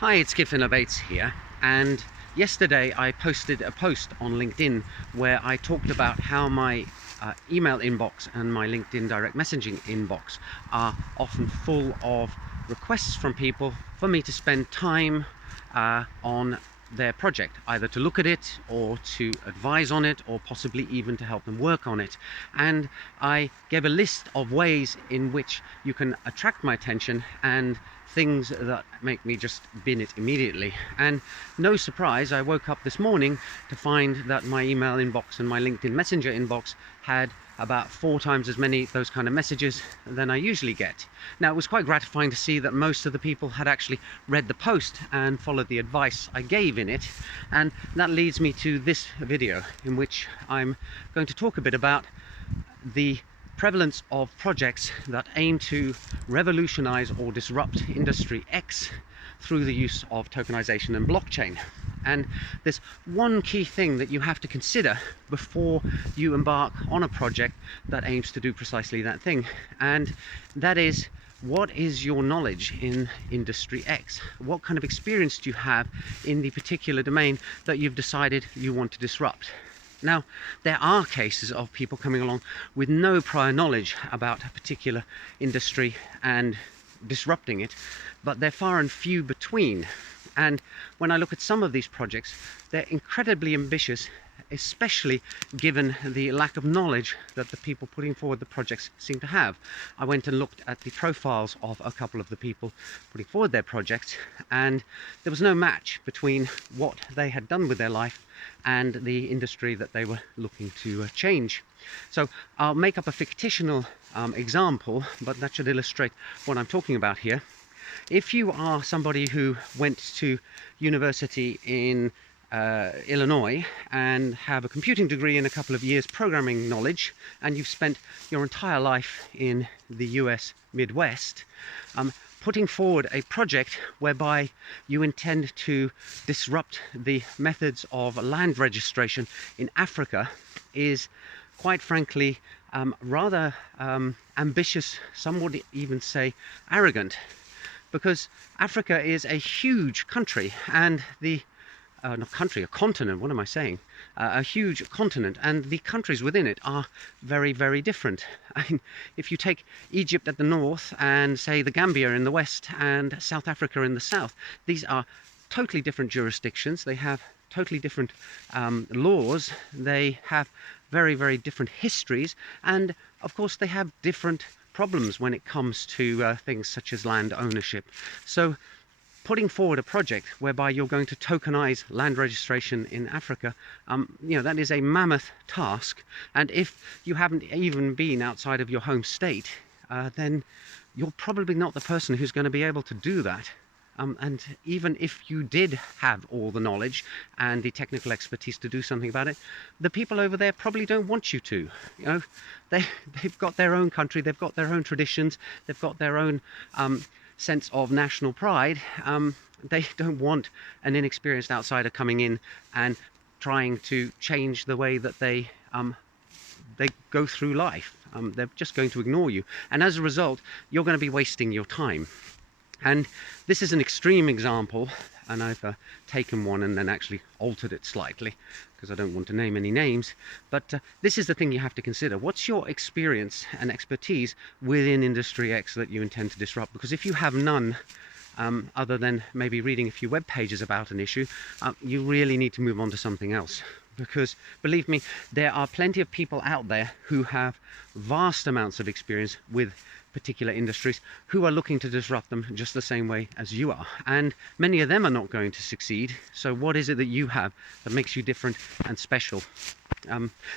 Hi, it's Kif Innovates here, and yesterday I posted a post on LinkedIn where I talked about how my email inbox and my LinkedIn direct messaging inbox are often full of requests from people for me to spend time on their project, either to look at it or to advise on it or possibly even to help them work on it. And I gave a list of ways in which you can attract my attention and things that make me just bin it immediately. And no surprise, I woke up this morning to find that my email inbox and my LinkedIn Messenger inbox had about 4 times as many those kind of messages than I usually get. Now, it was quite gratifying to see that most of the people had actually read the post and followed the advice I gave in it, and that leads me to this video in which I'm going to talk a bit about the prevalence of projects that aim to revolutionize or disrupt Industry X through the use of tokenization and blockchain. And there's one key thing that you have to consider before you embark on a project that aims to do precisely that thing, and that is, what is your knowledge in Industry X? What kind of experience do you have in the particular domain that you've decided you want to disrupt? Now, there are cases of people coming along with no prior knowledge about a particular industry and disrupting it, but they're far and few between. And when I look at some of these projects, they're incredibly ambitious, especially given the lack of knowledge that the people putting forward the projects seem to have. I went and looked at the profiles of a couple of the people putting forward their projects, and there was no match between what they had done with their life and the industry that they were looking to change. So I'll make up a fictional example, but that should illustrate what I'm talking about here. If you are somebody who went to university in Illinois and have a computing degree and a couple of years programming knowledge, and you've spent your entire life in the US Midwest, putting forward a project whereby you intend to disrupt the methods of land registration in Africa is, quite frankly, rather ambitious, some would even say arrogant, because Africa is a huge country, and not country, a continent, what am I saying? A huge continent, and the countries within it are very, very different. I mean, if you take Egypt at the north and say the Gambia in the west and South Africa in the south, these are totally different jurisdictions. They have totally different laws. They have very, very different histories, and of course they have different problems when it comes to things such as land ownership. So putting forward a project whereby you're going to tokenize land registration in Africa, that is a mammoth task. And if you haven't even been outside of your home state, then you're probably not the person who's going to be able to do that. And even if you did have all the knowledge and the technical expertise to do something about it, the people over there probably don't want you to. You know, they've got their own country, they've got their own traditions, they've got their own sense of national pride. They don't want an inexperienced outsider coming in and trying to change the way that they go through life. They're just going to ignore you, and as a result, you're going to be wasting your time. And this is an extreme example, and I've taken one and then actually altered it slightly because I don't want to name any names. But this is the thing you have to consider. What's your experience and expertise within Industry X that you intend to disrupt? Because if you have none, other than maybe reading a few web pages about an issue, you really need to move on to something else. Because believe me, there are plenty of people out there who have vast amounts of experience with particular industries who are looking to disrupt them just the same way as you are, and many of them are not going to succeed. So what is it that you have that makes you different and special?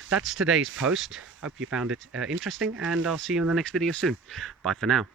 That's today's post. Hope you found it interesting, and I'll see you in the next video soon. Bye for now.